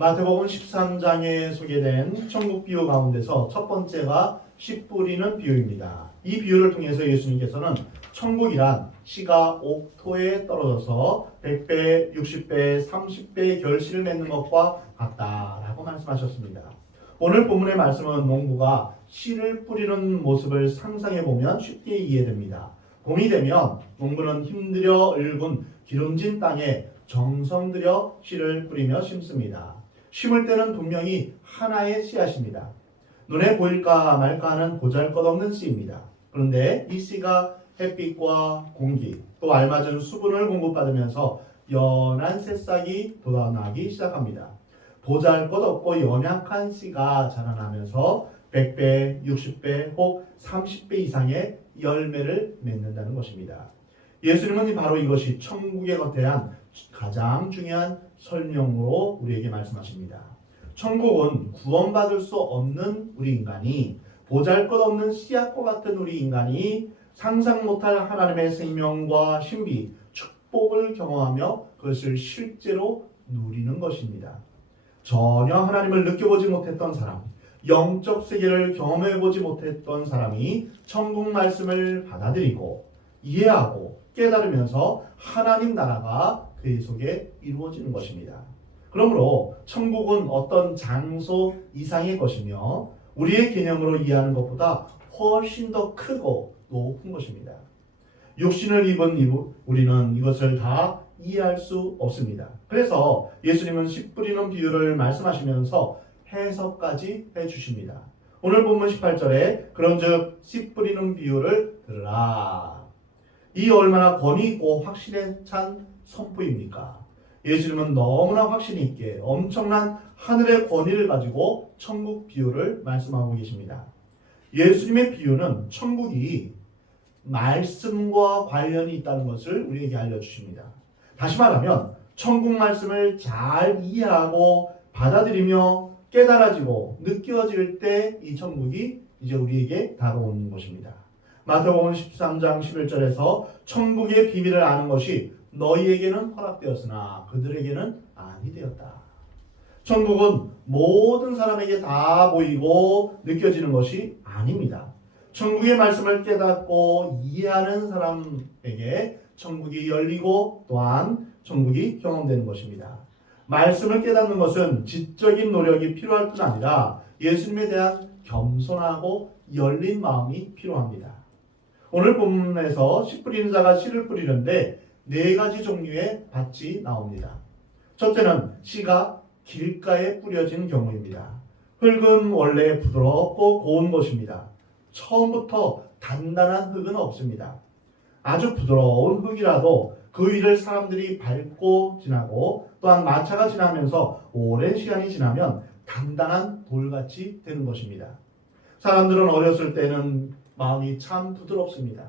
마태복음 13장에 소개된 천국 비유 가운데서 첫 번째가 씨 뿌리는 비유입니다. 이 비유를 통해서 예수님께서는 천국이란 씨가 옥토에 떨어져서 100배, 60배, 30배의 결실을 맺는 것과 같다라고 말씀하셨습니다. 오늘 본문의 말씀은 농부가 씨를 뿌리는 모습을 상상해보면 쉽게 이해됩니다. 봄이 되면 농부는 힘들여 읊은 기름진 땅에 정성 들여 씨를 뿌리며 심습니다. 심을 때는 분명히 하나의 씨앗입니다. 눈에 보일까 말까 하는 보잘것없는 씨입니다. 그런데 이 씨가 햇빛과 공기 또 알맞은 수분을 공급받으면서 연한 새싹이 돋아나기 시작합니다. 보잘것없고 연약한 씨가 자라나면서 100배, 60배 혹 30배 이상의 열매를 맺는다는 것입니다. 예수님은 바로 이것이 천국에 대한 가장 중요한 설명으로 우리에게 말씀하십니다. 천국은 구원받을 수 없는 우리 인간이, 보잘것없는 씨앗과 같은 우리 인간이 상상 못할 하나님의 생명과 신비, 축복을 경험하며 그것을 실제로 누리는 것입니다. 전혀 하나님을 느껴보지 못했던 사람, 영적 세계를 경험해보지 못했던 사람이 천국 말씀을 받아들이고 이해하고 깨달으면서 하나님 나라가 그의 속에 이루어지는 것입니다. 그러므로 천국은 어떤 장소 이상의 것이며 우리의 개념으로 이해하는 것보다 훨씬 더 크고 높은 것입니다. 육신을 입은 우리는 이것을 다 이해할 수 없습니다. 그래서 예수님은 씨 뿌리는 비유를 말씀하시면서 해석까지 해주십니다. 오늘 본문 18절에 그런즉 씨 뿌리는 비유를 들으라. 이 얼마나 권위 있고 확신에 찬 선포입니까? 예수님은 너무나 확신 있게 엄청난 하늘의 권위를 가지고 천국 비유를 말씀하고 계십니다. 예수님의 비유는 천국이 말씀과 관련이 있다는 것을 우리에게 알려주십니다. 다시 말하면 천국 말씀을 잘 이해하고 받아들이며 깨달아지고 느껴질 때 이 천국이 이제 우리에게 다가오는 것입니다. 마태복음 13장 11절에서 천국의 비밀을 아는 것이 너희에게는 허락되었으나 그들에게는 아니 되었다. 천국은 모든 사람에게 다 보이고 느껴지는 것이 아닙니다. 천국의 말씀을 깨닫고 이해하는 사람에게 천국이 열리고 또한 천국이 경험되는 것입니다. 말씀을 깨닫는 것은 지적인 노력이 필요할 뿐 아니라 예수님에 대한 겸손하고 열린 마음이 필요합니다. 오늘 본문에서 씨 뿌리는 자가 씨를 뿌리는데 4가지 종류의 밭이 나옵니다. 첫째는 씨가 길가에 뿌려진 경우입니다. 흙은 원래 부드럽고 고운 것입니다. 처음부터 단단한 흙은 없습니다. 아주 부드러운 흙이라도 그 위를 사람들이 밟고 지나고 또한 마차가 지나면서 오랜 시간이 지나면 단단한 돌같이 되는 것입니다. 사람들은 어렸을 때는 마음이 참 부드럽습니다.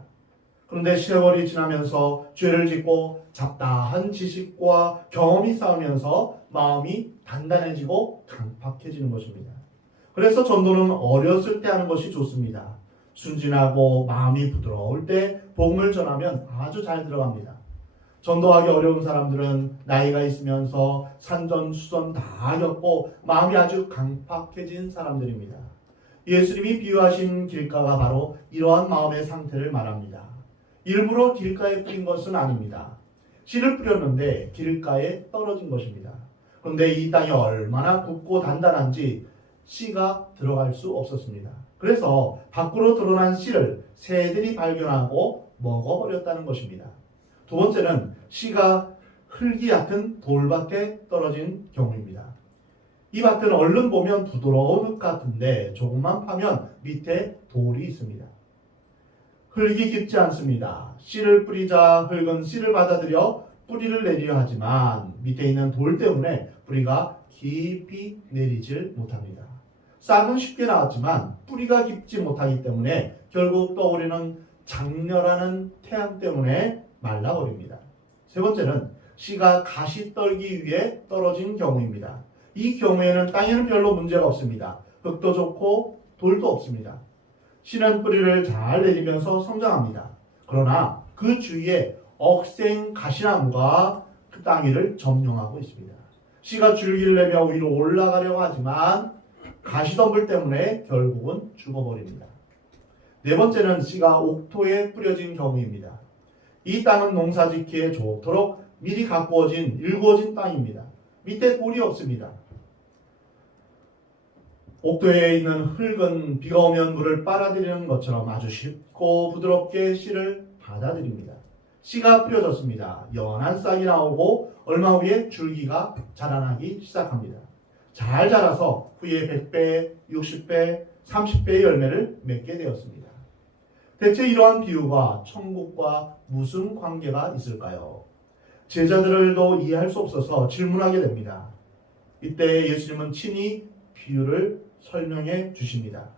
그런데 세월이 지나면서 죄를 짓고 잡다한 지식과 경험이 쌓이면서 마음이 단단해지고 강팍해지는 것입니다. 그래서 전도는 어렸을 때 하는 것이 좋습니다. 순진하고 마음이 부드러울 때 복음을 전하면 아주 잘 들어갑니다. 전도하기 어려운 사람들은 나이가 있으면서 산전수전 다 겪고 마음이 아주 강팍해진 사람들입니다. 예수님이 비유하신 길가가 바로 이러한 마음의 상태를 말합니다. 일부러 길가에 뿌린 것은 아닙니다. 씨를 뿌렸는데 길가에 떨어진 것입니다. 그런데 이 땅이 얼마나 굵고 단단한지 씨가 들어갈 수 없었습니다. 그래서 밖으로 드러난 씨를 새들이 발견하고 먹어버렸다는 것입니다. 두 번째는 씨가 흙이 얕은 돌밭에 떨어진 경우입니다. 이 밭은 얼른 보면 부드러운 흙 같은데 조금만 파면 밑에 돌이 있습니다. 흙이 깊지 않습니다. 씨를 뿌리자 흙은 씨를 받아들여 뿌리를 내리려 하지만 밑에 있는 돌 때문에 뿌리가 깊이 내리질 못합니다. 싹은 쉽게 나왔지만 뿌리가 깊지 못하기 때문에 결국 떠오르는 장렬하는 태양 때문에 말라버립니다. 세 번째는 씨가 가시떨기 위에 떨어진 경우입니다. 이 경우에는 땅에는 별로 문제가 없습니다. 흙도 좋고 돌도 없습니다. 씨는 뿌리를 잘 내리면서 성장합니다. 그러나 그 주위에 억센 가시나무가 그 땅 위를 점령하고 있습니다. 씨가 줄기를 내며 위로 올라가려고 하지만 가시덤불 때문에 결국은 죽어버립니다. 네 번째는 씨가 옥토에 뿌려진 경우입니다. 이 땅은 농사짓기에 좋도록 미리 가꾸어진 일구어진 땅입니다. 밑에 돌이 없습니다. 옥토에 있는 흙은 비가 오면 물을 빨아들이는 것처럼 아주 쉽고 부드럽게 씨를 받아들입니다. 씨가 뿌려졌습니다. 연한 싹이 나오고 얼마 후에 줄기가 자라나기 시작합니다. 잘 자라서 후에 100배, 60배, 30배의 열매를 맺게 되었습니다. 대체 이러한 비유가 천국과 무슨 관계가 있을까요? 제자들도 이해할 수 없어서 질문하게 됩니다. 이때 예수님은 친히 비유를 설명해 주십니다.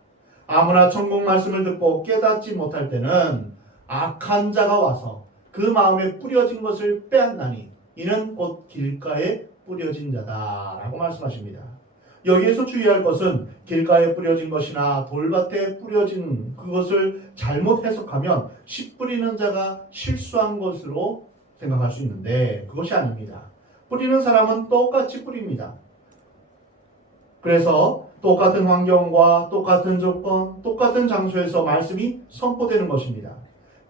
아무나 천국 말씀을 듣고 깨닫지 못할 때는 악한 자가 와서 그 마음에 뿌려진 것을 빼앗나니 이는 곧 길가에 뿌려진 자다라고 말씀하십니다. 여기에서 주의할 것은 길가에 뿌려진 것이나 돌밭에 뿌려진 그것을 잘못 해석하면 씨 뿌리는 자가 실수한 것으로 생각할 수 있는데 그것이 아닙니다. 뿌리는 사람은 똑같이 뿌립니다. 그래서 똑같은 환경과 똑같은 조건, 똑같은 장소에서 말씀이 선포되는 것입니다.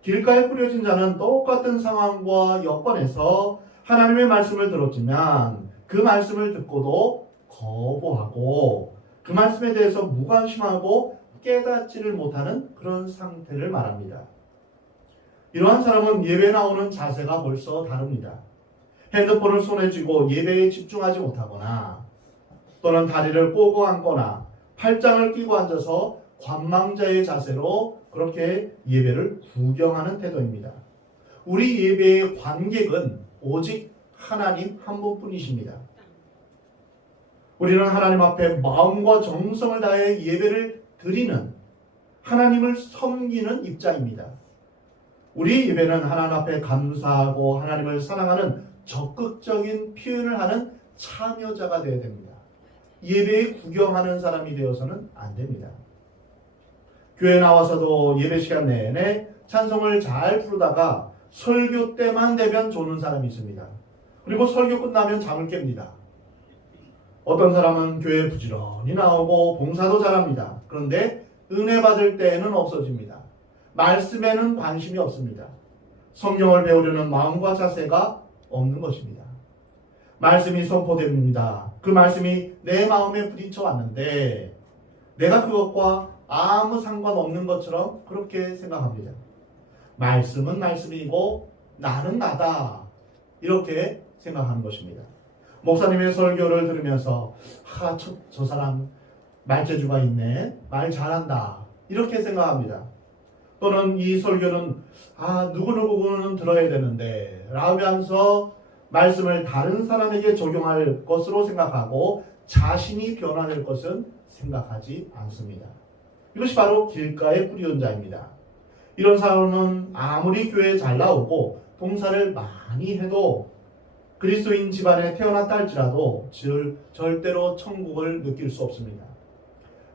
길가에 뿌려진 자는 똑같은 상황과 여건에서 하나님의 말씀을 들었지만 그 말씀을 듣고도 거부하고 그 말씀에 대해서 무관심하고 깨닫지를 못하는 그런 상태를 말합니다. 이러한 사람은 예배에 나오는 자세가 벌써 다릅니다. 핸드폰을 손에 쥐고 예배에 집중하지 못하거나 또는 다리를 꼬고 앉거나 팔짱을 끼고 앉아서 관망자의 자세로 그렇게 예배를 구경하는 태도입니다. 우리 예배의 관객은 오직 하나님 한 분뿐이십니다. 우리는 하나님 앞에 마음과 정성을 다해 예배를 드리는 하나님을 섬기는 입장입니다. 우리 예배는 하나님 앞에 감사하고 하나님을 사랑하는 적극적인 표현을 하는 참여자가 되어야 됩니다. 예배에 구경하는 사람이 되어서는 안 됩니다. 교회 나와서도 예배 시간 내내 찬송을 잘 부르다가 설교 때만 되면 조는 사람이 있습니다. 그리고 설교 끝나면 잠을 깹니다. 어떤 사람은 교회에 부지런히 나오고 봉사도 잘합니다. 그런데 은혜 받을 때에는 없어집니다. 말씀에는 관심이 없습니다. 성경을 배우려는 마음과 자세가 없는 것입니다. 말씀이 선포됩니다. 그 말씀이 내 마음에 부딪혀 왔는데 내가 그것과 아무 상관없는 것처럼 그렇게 생각합니다. 말씀은 말씀이고 나는 나다 이렇게 생각하는 것입니다. 목사님의 설교를 들으면서 저 사람 말재주가 있네, 말 잘한다 이렇게 생각합니다. 또는 이 설교는 누구누구는 들어야 되는데 라면서 말씀을 다른 사람에게 적용할 것으로 생각하고 자신이 변화될 것은 생각하지 않습니다. 이것이 바로 길가에 뿌리는 자입니다. 이런 사람은 아무리 교회에 잘 나오고 봉사를 많이 해도 그리스도인 집안에 태어났다 할지라도 절대로 천국을 느낄 수 없습니다.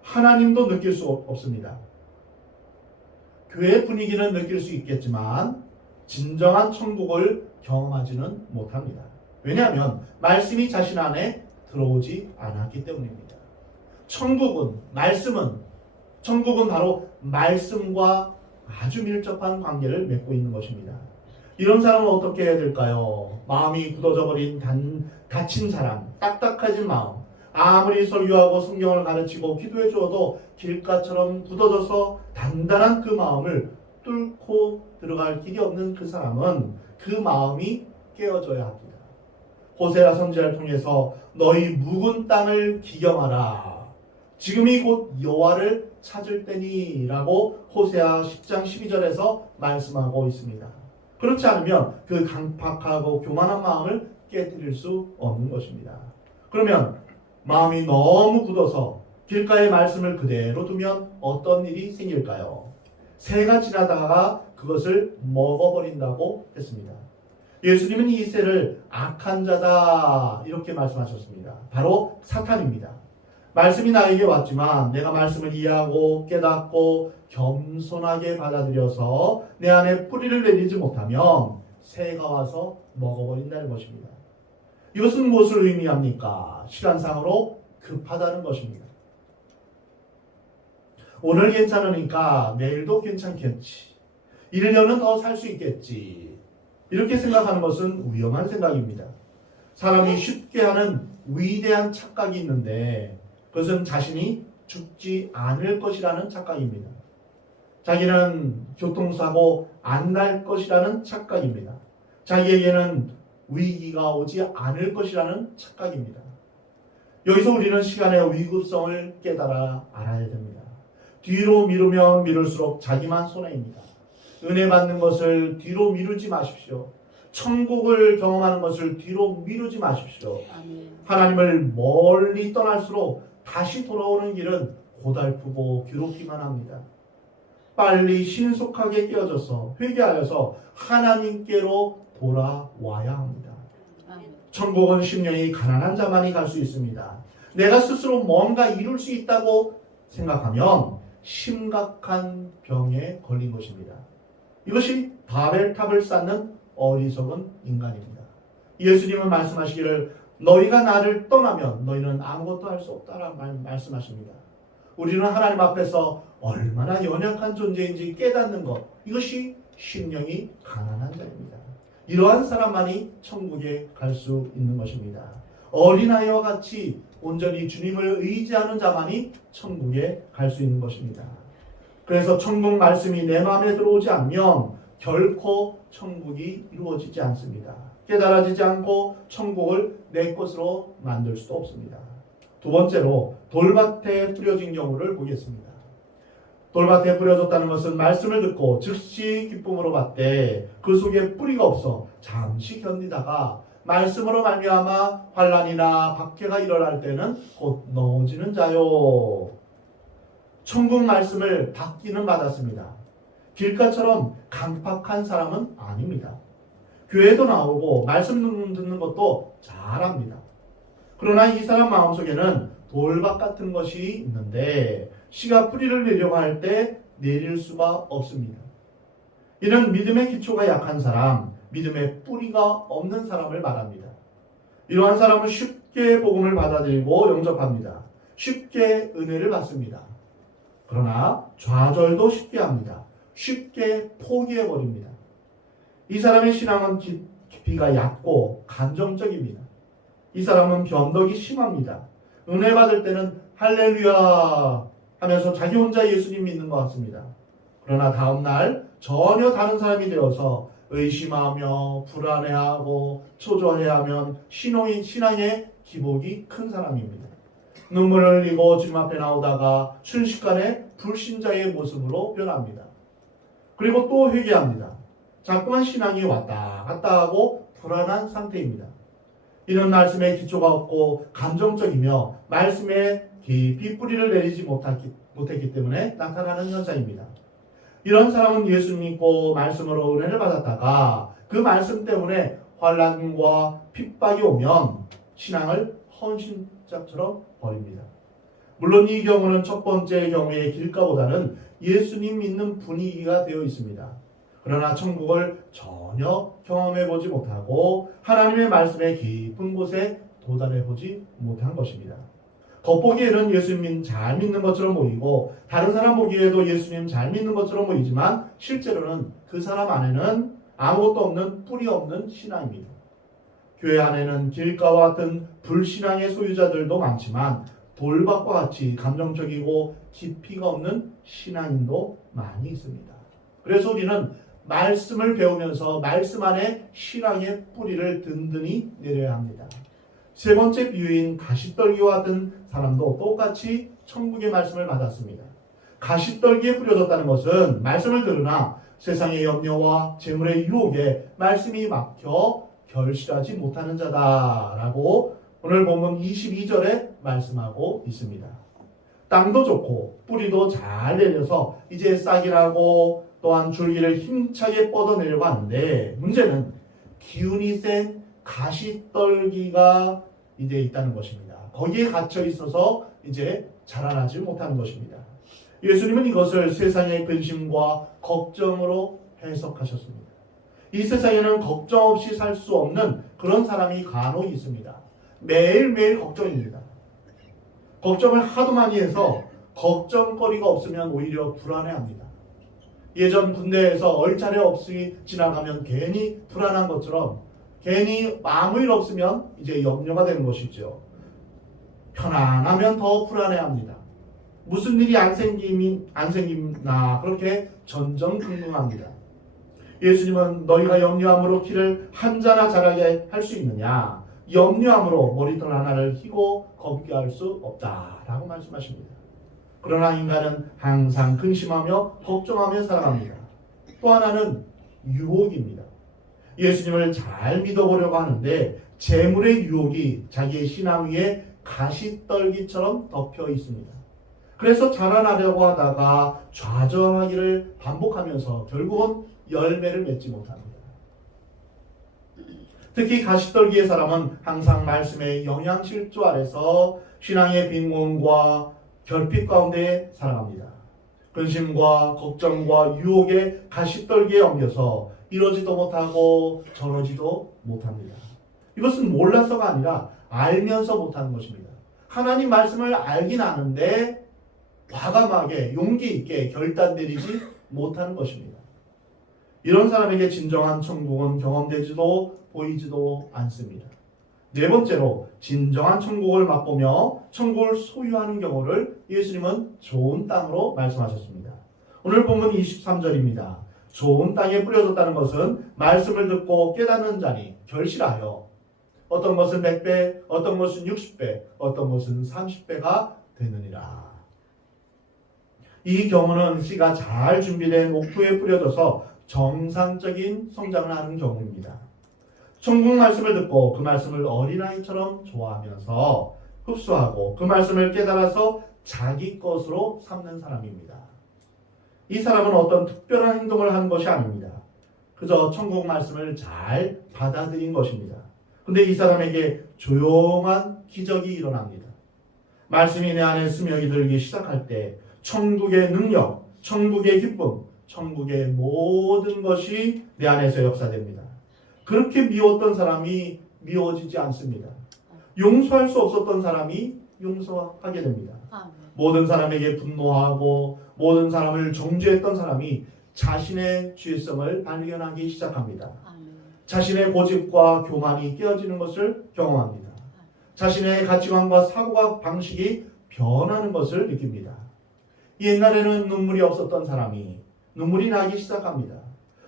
하나님도 느낄 수 없습니다. 교회 분위기는 느낄 수 있겠지만 진정한 천국을 경험하지는 못합니다. 왜냐하면 말씀이 자신 안에 들어오지 않았기 때문입니다. 천국은 바로 말씀과 아주 밀접한 관계를 맺고 있는 것입니다. 이런 사람은 어떻게 해야 될까요? 마음이 굳어져 버린 다친 사람, 딱딱해진 마음, 아무리 설교하고 성경을 가르치고 기도해 주어도 길가처럼 굳어져서 단단한 그 마음을 뚫고 들어갈 길이 없는 그 사람은 그 마음이 깨어져야 합니다. 호세아 선지자를 통해서 너희 묵은 땅을 기경하라. 지금이 곧 여호와를 찾을 때니 라고 호세아 10장 12절에서 말씀하고 있습니다. 그렇지 않으면 그 강팍하고 교만한 마음을 깨뜨릴 수 없는 것입니다. 그러면 마음이 너무 굳어서 길가의 말씀을 그대로 두면 어떤 일이 생길까요? 새가 지나다가 그것을 먹어버린다고 했습니다. 예수님은 이 새를 악한 자다 이렇게 말씀하셨습니다. 바로 사탄입니다. 말씀이 나에게 왔지만 내가 말씀을 이해하고 깨닫고 겸손하게 받아들여서 내 안에 뿌리를 내리지 못하면 새가 와서 먹어버린다는 것입니다. 이것은 무엇을 의미합니까? 시간상으로 급하다는 것입니다. 오늘 괜찮으니까 내일도 괜찮겠지. 1년은 더 살 수 있겠지. 이렇게 생각하는 것은 위험한 생각입니다. 사람이 쉽게 하는 위대한 착각이 있는데 그것은 자신이 죽지 않을 것이라는 착각입니다. 자기는 교통사고 안 날 것이라는 착각입니다. 자기에게는 위기가 오지 않을 것이라는 착각입니다. 여기서 우리는 시간의 위급성을 깨달아 알아야 됩니다. 뒤로 미루면 미룰수록 자기만 손해입니다. 은혜 받는 것을 뒤로 미루지 마십시오. 천국을 경험하는 것을 뒤로 미루지 마십시오. 하나님을 멀리 떠날수록 다시 돌아오는 길은 고달프고 괴롭기만 합니다. 빨리 신속하게 깨어져서 회개하여서 하나님께로 돌아와야 합니다. 천국은 심령이 가난한 자만이 갈 수 있습니다. 내가 스스로 뭔가 이룰 수 있다고 생각하면 심각한 병에 걸린 것입니다. 이것이 바벨탑을 쌓는 어리석은 인간입니다. 예수님은 말씀하시기를 너희가 나를 떠나면 너희는 아무것도 할 수 없다라고 말씀하십니다. 우리는 하나님 앞에서 얼마나 연약한 존재인지 깨닫는 것, 이것이 심령이 가난한 자입니다. 이러한 사람만이 천국에 갈 수 있는 것입니다. 어린아이와 같이 온전히 주님을 의지하는 자만이 천국에 갈 수 있는 것입니다. 그래서 천국 말씀이 내 마음에 들어오지 않으면 결코 천국이 이루어지지 않습니다. 깨달아지지 않고 천국을 내 것으로 만들 수도 없습니다. 두 번째로 돌밭에 뿌려진 경우를 보겠습니다. 돌밭에 뿌려졌다는 것은 말씀을 듣고 즉시 기쁨으로 받되 그 속에 뿌리가 없어 잠시 견디다가 말씀으로 말미암아 환난이나 박해가 일어날 때는 곧 넘어지는 자요. 천국 말씀을 받기는 받았습니다. 길가처럼 강팍한 사람은 아닙니다. 교회도 나오고 말씀 듣는 것도 잘합니다. 그러나 이 사람 마음속에는 돌밭 같은 것이 있는데 씨가 뿌리를 내려고 할 때 내릴 수가 없습니다. 이는 믿음의 기초가 약한 사람, 믿음의 뿌리가 없는 사람을 말합니다. 이러한 사람은 쉽게 복음을 받아들이고 영접합니다. 쉽게 은혜를 받습니다. 그러나 좌절도 쉽게 합니다. 쉽게 포기해버립니다. 이 사람의 신앙은 깊이가 얕고 감정적입니다. 이 사람은 변덕이 심합니다. 은혜 받을 때는 할렐루야 하면서 자기 혼자 예수님 믿는 것 같습니다. 그러나 다음날 전혀 다른 사람이 되어서 의심하며 불안해하고 초조해하면 신앙의 기복이 큰 사람입니다. 눈물을 흘리고 주님 앞에 나오다가 순식간에 불신자의 모습으로 변합니다. 그리고 또 회개합니다. 자꾸만 신앙이 왔다 갔다 하고 불안한 상태입니다. 이런 말씀에 기초가 없고 감정적이며 말씀에 깊이 뿌리를 내리지 못했기 때문에 나타나는 현상입니다. 이런 사람은 예수 믿고 말씀으로 은혜를 받았다가 그 말씀 때문에 환난과 핍박이 오면 신앙을 헌신자처럼 버립니다. 물론 이 경우는 첫 번째 경우의 길가보다는 예수님 믿는 분위기가 되어 있습니다. 그러나 천국을 전혀 경험해보지 못하고 하나님의 말씀의 깊은 곳에 도달해보지 못한 것입니다. 겉보기에는 예수님 잘 믿는 것처럼 보이고 다른 사람 보기에도 예수님 잘 믿는 것처럼 보이지만 실제로는 그 사람 안에는 아무것도 없는 뿌리 없는 신앙입니다. 교회 안에는 길가와 같은 불신앙의 소유자들도 많지만 돌밭과 같이 감정적이고 깊이가 없는 신앙인도 많이 있습니다. 그래서 우리는 말씀을 배우면서 말씀 안에 신앙의 뿌리를 든든히 내려야 합니다. 세 번째 비유인 가시떨기와 같은 사람도 똑같이 천국의 말씀을 받았습니다. 가시떨기에 뿌려졌다는 것은 말씀을 들으나 세상의 염려와 재물의 유혹에 말씀이 막혀 결실하지 못하는 자다라고 오늘 본문 22절에 말씀하고 있습니다. 땅도 좋고 뿌리도 잘 내려서 이제 싹이 나고 또한 줄기를 힘차게 뻗어내려고 하는데 문제는 기운이 센 가시떨기가 이제 있다는 것입니다. 거기에 갇혀 있어서 이제 자라나지 못하는 것입니다. 예수님은 이것을 세상의 근심과 걱정으로 해석하셨습니다. 이 세상에는 걱정 없이 살 수 없는 그런 사람이 간혹 있습니다. 매일매일 걱정입니다. 걱정을 하도 많이 해서 걱정거리가 없으면 오히려 불안해합니다. 예전 군대에서 얼차례 없이 지나가면 괜히 불안한 것처럼 괜히 아무 일 없으면 이제 염려가 되는 것이죠. 편안하면 더 불안해합니다. 무슨 일이 안 생기나 그렇게 전전긍긍합니다. 예수님은 너희가 염려함으로 키를 한 자나 자라게 할 수 있느냐? 염려함으로 머리털 하나를 희고 거북게 할 수 없다라고 말씀하십니다. 그러나 인간은 항상 근심하며 걱정하며 살아갑니다. 또 하나는 유혹입니다. 예수님을 잘 믿어보려고 하는데 재물의 유혹이 자기의 신앙 위에 가시떨기처럼 덮여 있습니다. 그래서 자라나려고 하다가 좌절하기를 반복하면서 결국은 열매를 맺지 못합니다. 특히 가시떨기의 사람은 항상 말씀의 영향실조 아래서 신앙의 빈곤과 결핍 가운데 살아갑니다. 근심과 걱정과 유혹의 가시떨기에 엉겨서 이러지도 못하고 저러지도 못합니다. 이것은 몰라서가 아니라 알면서 못하는 것입니다. 하나님 말씀을 알긴 아는데 과감하게 용기 있게 결단 내리지 못하는 것입니다. 이런 사람에게 진정한 천국은 경험되지도 보이지도 않습니다. 네 번째로 진정한 천국을 맛보며 천국을 소유하는 경우를 예수님은 좋은 땅으로 말씀하셨습니다. 오늘 본문 23절입니다. 좋은 땅에 뿌려졌다는 것은 말씀을 듣고 깨닫는 자니 결실하여 어떤 것은 100배, 어떤 것은 60배, 어떤 것은 30배가 되느니라. 이 경우는 씨가 잘 준비된 옥토에 뿌려져서 정상적인 성장을 하는 경우입니다. 천국 말씀을 듣고 그 말씀을 어린아이처럼 좋아하면서 흡수하고 그 말씀을 깨달아서 자기 것으로 삼는 사람입니다. 이 사람은 어떤 특별한 행동을 하는 것이 아닙니다. 그저 천국 말씀을 잘 받아들인 것입니다. 근데 이 사람에게 조용한 기적이 일어납니다. 말씀이 내 안에 스며이 들기 시작할 때 천국의 능력, 천국의 기쁨, 천국의 모든 것이 내 안에서 역사됩니다. 그렇게 미웠던 사람이 미워지지 않습니다. 용서할 수 없었던 사람이 용서하게 됩니다. 모든 사람에게 분노하고 모든 사람을 정죄했던 사람이 자신의 죄성을 발견하기 시작합니다. 자신의 고집과 교만이 깨어지는 것을 경험합니다. 자신의 가치관과 사고와 방식이 변하는 것을 느낍니다. 옛날에는 눈물이 없었던 사람이 눈물이 나기 시작합니다.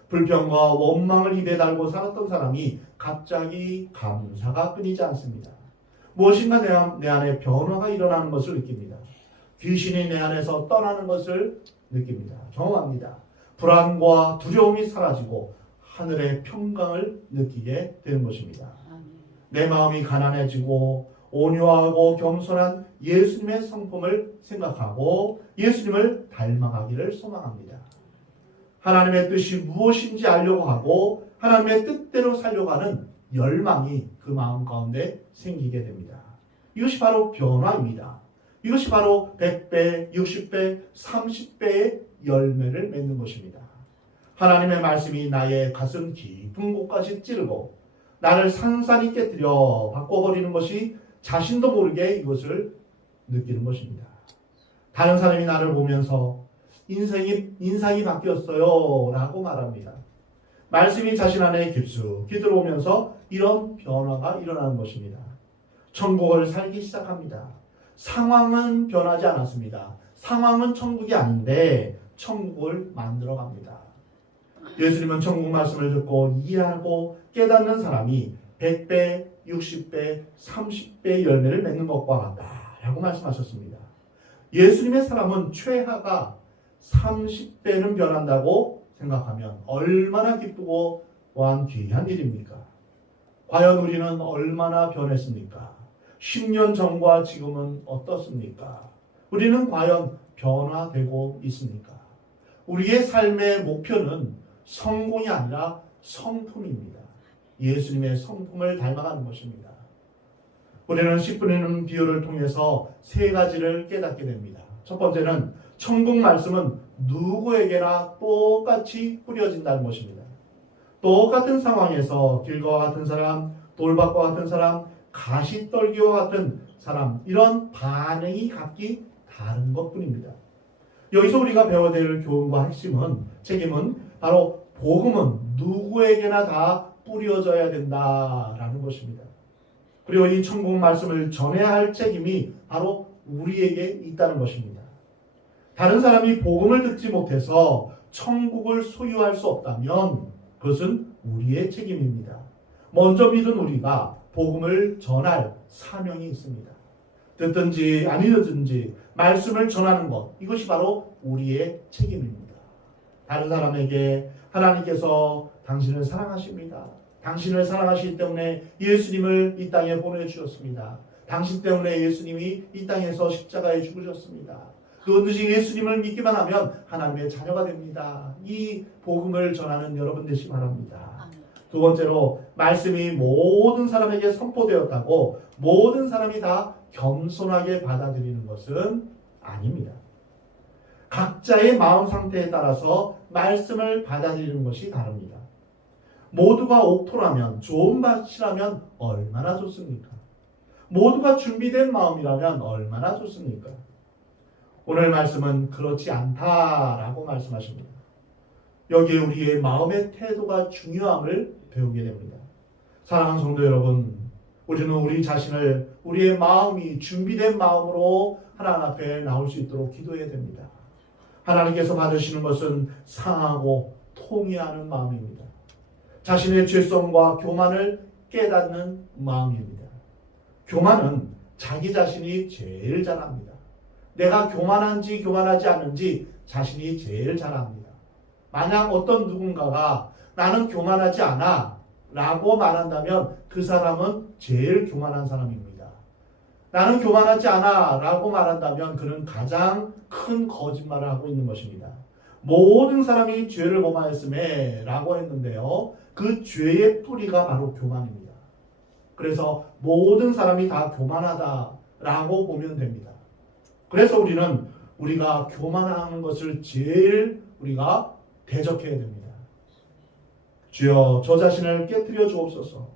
불평과 원망을 입에 달고 살았던 사람이 갑자기 감사가 끊이지 않습니다. 무엇인가 내 안에 변화가 일어나는 것을 느낍니다. 귀신이 내 안에서 떠나는 것을 느낍니다. 경험합니다. 불안과 두려움이 사라지고 하늘의 평강을 느끼게 되는 것입니다. 내 마음이 가난해지고 온유하고 겸손한 예수님의 성품을 생각하고 예수님을 닮아가기를 소망합니다. 하나님의 뜻이 무엇인지 알려고 하고 하나님의 뜻대로 살려고 하는 열망이 그 마음 가운데 생기게 됩니다. 이것이 바로 변화입니다. 이것이 바로 100배, 60배, 30배의 열매를 맺는 것입니다. 하나님의 말씀이 나의 가슴 깊은 곳까지 찌르고 나를 산산이 깨뜨려 바꿔버리는 것이 자신도 모르게 이것을 느끼는 것입니다. 다른 사람이 나를 보면서 인상이 바뀌었어요 라고 말합니다. 말씀이 자신 안에 깊숙이 들어오면서 이런 변화가 일어나는 것입니다. 천국을 살기 시작합니다. 상황은 변하지 않았습니다. 상황은 천국이 아닌데 천국을 만들어 갑니다. 예수님은 천국 말씀을 듣고 이해하고 깨닫는 사람이 100배, 60배, 30배의 열매를 맺는 것과 같다라고 말씀하셨습니다. 예수님의 사람은 최하가 30배는 변한다고 생각하면 얼마나 기쁘고 또한 귀한 일입니까? 과연 우리는 얼마나 변했습니까? 10년 전과 지금은 어떻습니까? 우리는 과연 변화되고 있습니까? 우리의 삶의 목표는 성공이 아니라 성품입니다. 예수님의 성품을 닮아가는 것입니다. 우리는 씨 뿌리는 비유를 통해서 세 가지를 깨닫게 됩니다. 첫 번째는 천국 말씀은 누구에게나 똑같이 뿌려진다는 것입니다. 똑같은 상황에서 길과 같은 사람, 돌밭과 같은 사람, 가시떨기와 같은 사람, 이런 반응이 각기 다른 것뿐입니다. 여기서 우리가 배워야 될 교훈과 핵심은, 책임은 바로 복음은 누구에게나 다 뿌려져야 된다라는 것입니다. 그리고 이 천국 말씀을 전해야 할 책임이 바로 우리에게 있다는 것입니다. 다른 사람이 복음을 듣지 못해서 천국을 소유할 수 없다면 그것은 우리의 책임입니다. 먼저 믿은 우리가 복음을 전할 사명이 있습니다. 듣든지 아니 듣든지 말씀을 전하는 것, 이것이 바로 우리의 책임입니다. 다른 사람에게 하나님께서 당신을 사랑하십니다. 당신을 사랑하시기 때문에 예수님을 이 땅에 보내주셨습니다. 당신 때문에 예수님이 이 땅에서 십자가에 죽으셨습니다. 그것이 예수님을 믿기만 하면 하나님의 자녀가 됩니다. 이 복음을 전하는 여러분 되시기 바랍니다. 두 번째로, 말씀이 모든 사람에게 선포되었다고 모든 사람이 다 겸손하게 받아들이는 것은 아닙니다. 각자의 마음 상태에 따라서 말씀을 받아들이는 것이 다릅니다. 모두가 옥토라면, 좋은 밭이라면 얼마나 좋습니까? 모두가 준비된 마음이라면 얼마나 좋습니까? 오늘 말씀은 그렇지 않다라고 말씀하십니다. 여기에 우리의 마음의 태도가 중요함을 배우게 됩니다. 사랑하는 성도 여러분, 우리는 우리 자신을, 우리의 마음이 준비된 마음으로 하나님 앞에 나올 수 있도록 기도해야 됩니다. 하나님께서 받으시는 것은 상하고 통회하는 마음입니다. 자신의 죄성과 교만을 깨닫는 마음입니다. 교만은 자기 자신이 제일 잘 압니다. 내가 교만한지 교만하지 않는지 자신이 제일 잘 압니다. 만약 어떤 누군가가 나는 교만하지 않아 라고 말한다면 그 사람은 제일 교만한 사람입니다. 나는 교만하지 않아 라고 말한다면 그는 가장 큰 거짓말을 하고 있는 것입니다. 모든 사람이 죄를 범하였음에 라고 했는데요, 그 죄의 뿌리가 바로 교만입니다. 그래서 모든 사람이 다 교만하다 라고 보면 됩니다. 그래서 우리가 교만하는 것을 제일 우리가 대적해야 됩니다. 주여, 저 자신을 깨뜨려 주옵소서.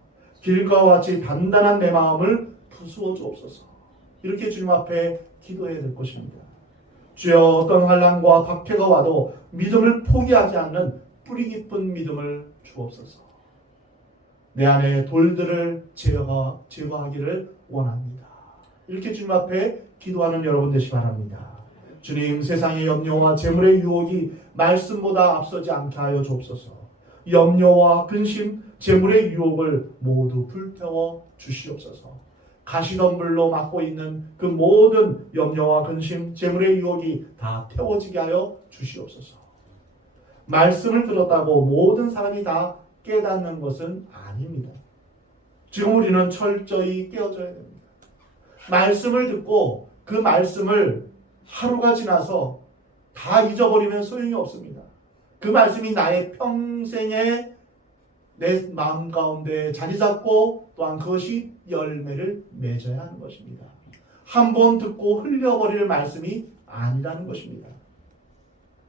길과 같이 단단한 내 마음을 부수어 주옵소서. 이렇게 주님 앞에 기도해야 될 것입니다. 주여, 어떤 환난과 박해가 와도 믿음을 포기하지 않는 뿌리 깊은 믿음을 주옵소서. 내 안에 돌들을 제거하기를 원합니다. 이렇게 주님 앞에 기도하는 여러분 되시기 바랍니다. 주님, 세상의 염려와 재물의 유혹이 말씀보다 앞서지 않게 하여 주옵소서. 염려와 근심, 재물의 유혹을 모두 불태워 주시옵소서. 가시덤불로 막고 있는 그 모든 염려와 근심, 재물의 유혹이 다 태워지게 하여 주시옵소서. 말씀을 들었다고 모든 사람이 다 깨닫는 것은 아닙니다. 지금 우리는 철저히 깨어져야 됩니다. 말씀을 듣고 그 말씀을 하루가 지나서 다 잊어버리면 소용이 없습니다. 그 말씀이 나의 평생에 내 마음 가운데 자리 잡고 또한 그것이 열매를 맺어야 하는 것입니다. 한 번 듣고 흘려버릴 말씀이 아니라는 것입니다.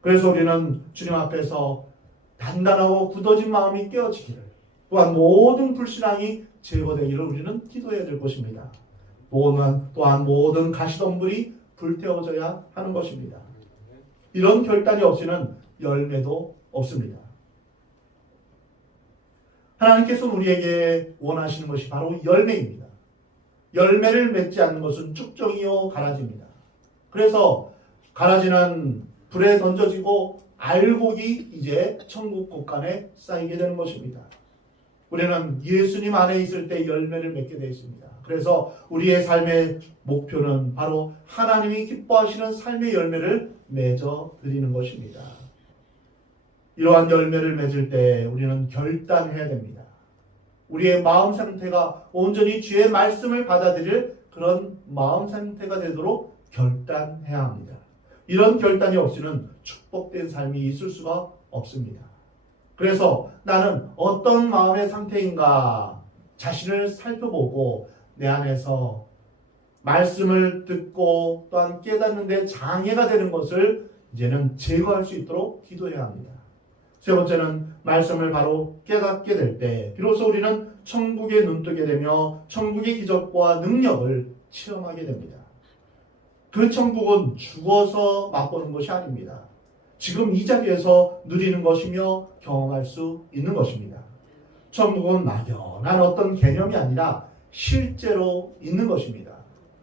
그래서 우리는 주님 앞에서 단단하고 굳어진 마음이 깨어지기를, 또한 모든 불신앙이 제거되기를 우리는 기도해야 될 것입니다. 또한 모든 가시덤불이 불태워져야 하는 것입니다. 이런 결단이 없이는 열매도 없습니다. 하나님께서는 우리에게 원하시는 것이 바로 열매입니다. 열매를 맺지 않는 것은 쭉정이요 가라지입니다. 그래서 가라지는 불에 던져지고 알곡이 이제 천국 곳간에 쌓이게 되는 것입니다. 우리는 예수님 안에 있을 때 열매를 맺게 되어 있습니다. 그래서 우리의 삶의 목표는 바로 하나님이 기뻐하시는 삶의 열매를 맺어 드리는 것입니다. 이러한 열매를 맺을 때 우리는 결단해야 됩니다. 우리의 마음 상태가 온전히 주의 말씀을 받아들일 그런 마음 상태가 되도록 결단해야 합니다. 이런 결단이 없이는 축복된 삶이 있을 수가 없습니다. 그래서 나는 어떤 마음의 상태인가 자신을 살펴보고 내 안에서 말씀을 듣고 또한 깨닫는 데 장애가 되는 것을 이제는 제거할 수 있도록 기도해야 합니다. 세 번째는 말씀을 바로 깨닫게 될 때 비로소 우리는 천국에 눈뜨게 되며 천국의 기적과 능력을 체험하게 됩니다. 그 천국은 죽어서 맛보는 것이 아닙니다. 지금 이 자리에서 누리는 것이며 경험할 수 있는 것입니다. 천국은 막연한 어떤 개념이 아니라 실제로 있는 것입니다.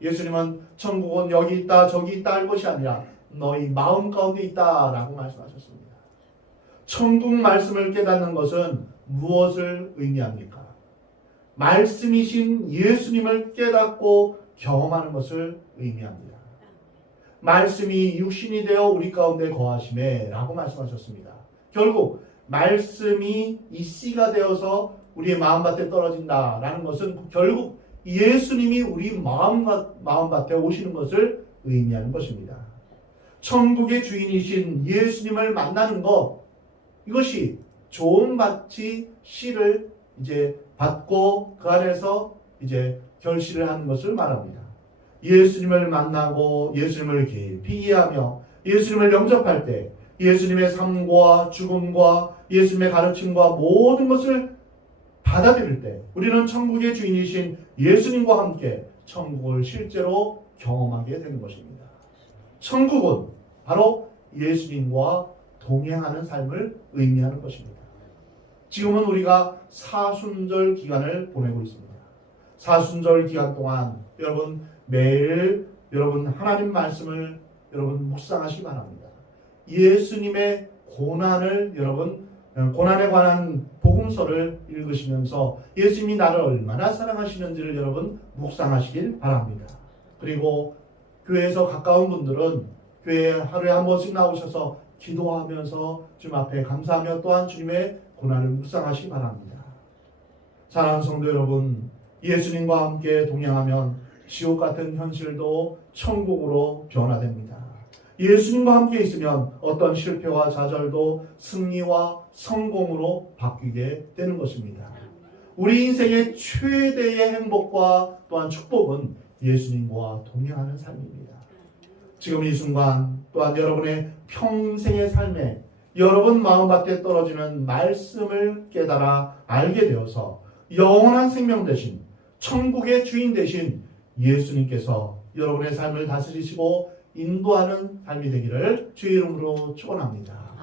예수님은 천국은 여기 있다 저기 있다 할 것이 아니라 너희 마음 가운데 있다 라고 말씀하셨습니다. 천국 말씀을 깨닫는 것은 무엇을 의미합니까? 말씀이신 예수님을 깨닫고 경험하는 것을 의미합니다. 말씀이 육신이 되어 우리 가운데 거하심에 라고 말씀하셨습니다. 결국 말씀이 이 씨가 되어서 우리의 마음밭에 떨어진다 라는 것은 결국 예수님이 우리 마음밭에 오시는 것을 의미하는 것입니다. 천국의 주인이신 예수님을 만나는 것, 이것이 좋은 밭이 씨를 이제 받고 그 안에서 이제 결실을 하는 것을 말합니다. 예수님을 만나고 예수님을 깊이 이해하며 예수님을 영접할 때 예수님의 삶과 죽음과 예수님의 가르침과 모든 것을 받아들일 때 우리는 천국의 주인이신 예수님과 함께 천국을 실제로 경험하게 되는 것입니다. 천국은 바로 예수님과 동행하는 삶을 의미하는 것입니다. 지금은 우리가 사순절 기간을 보내고 있습니다. 사순절 기간 동안 여러분 매일 여러분 하나님 말씀을 여러분 묵상하시기 바랍니다. 예수님의 고난을 여러분 고난에 관한 복음서를 읽으시면서 예수님이 나를 얼마나 사랑하시는지를 여러분 묵상하시길 바랍니다. 그리고 교회에서 가까운 분들은 교회에 하루에 한 번씩 나오셔서 기도하면서 주님 앞에 감사하며 또한 주님의 고난을 묵상하시기 바랍니다. 사랑하는 성도 여러분, 예수님과 함께 동행하면 지옥 같은 현실도 천국으로 변화됩니다. 예수님과 함께 있으면 어떤 실패와 좌절도 승리와 성공으로 바뀌게 되는 것입니다. 우리 인생의 최대의 행복과 또한 축복은 예수님과 동행하는 삶입니다. 지금 이 순간 또한 여러분의 평생의 삶에 여러분 마음밭에 떨어지는 말씀을 깨달아 알게 되어서 영원한 생명 되신 천국의 주인 되신 예수님께서 여러분의 삶을 다스리시고 인도하는 삶이 되기를 주의 이름으로 축원합니다.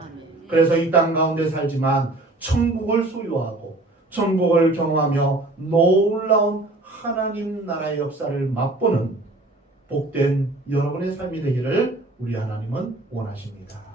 그래서 이 땅 가운데 살지만 천국을 소유하고 천국을 경험하며 놀라운 하나님 나라의 역사를 맛보는 복된 여러분의 삶이 되기를 우리 하나님은 원하십니다.